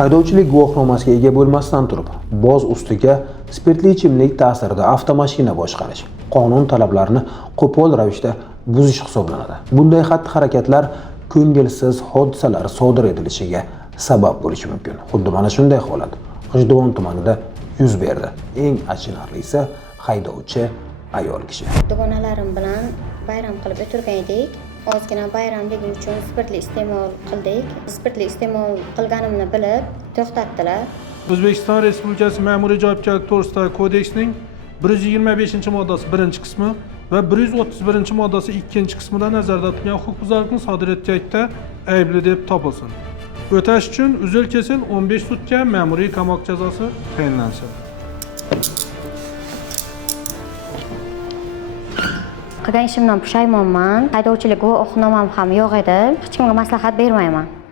Haydovchilik guvohnomasiga ega bo'lmasdan turib, boz ustiga spirtli ichimlik ta'sirida avtomashina boshqarish qonun talablarini qo'pol ravishda buzish hisoblanadi. Bunday xatti-harakatlar ko'ngilsiz hodisalar sodir etilishiga sabab bo'lishi mumkin. Xuddi mana shunday holat G'ijduvon tumanida yuz berdi. Eng achinarlisi haydovchi ayol kishi. Dugonalarim bilan bayram qilib o'tirgan edik. Ozgina bayramligi uchun spirtli iste'mol qildik. Spirtli iste'mol qilganimni bilib to'xtatdilar. O'zbekiston Respublikasi Ma'muriy javobgarlik to'g'risidagi kodeksning 125-moddasi 1-qismi va 131-moddasi 2-qismida nazarda tutilgan huquqbuzarlikni sodir etganlikda aybli deb topilsin. O'tash uchun uzil-kesil 15 sutka ma'muriy qamoq jazosi tayinlansin. Qilgan ishimdan pushaymonman. Haydovchilik guvohnomam ham yo'q edi. Hech kimga maslahat bermayman.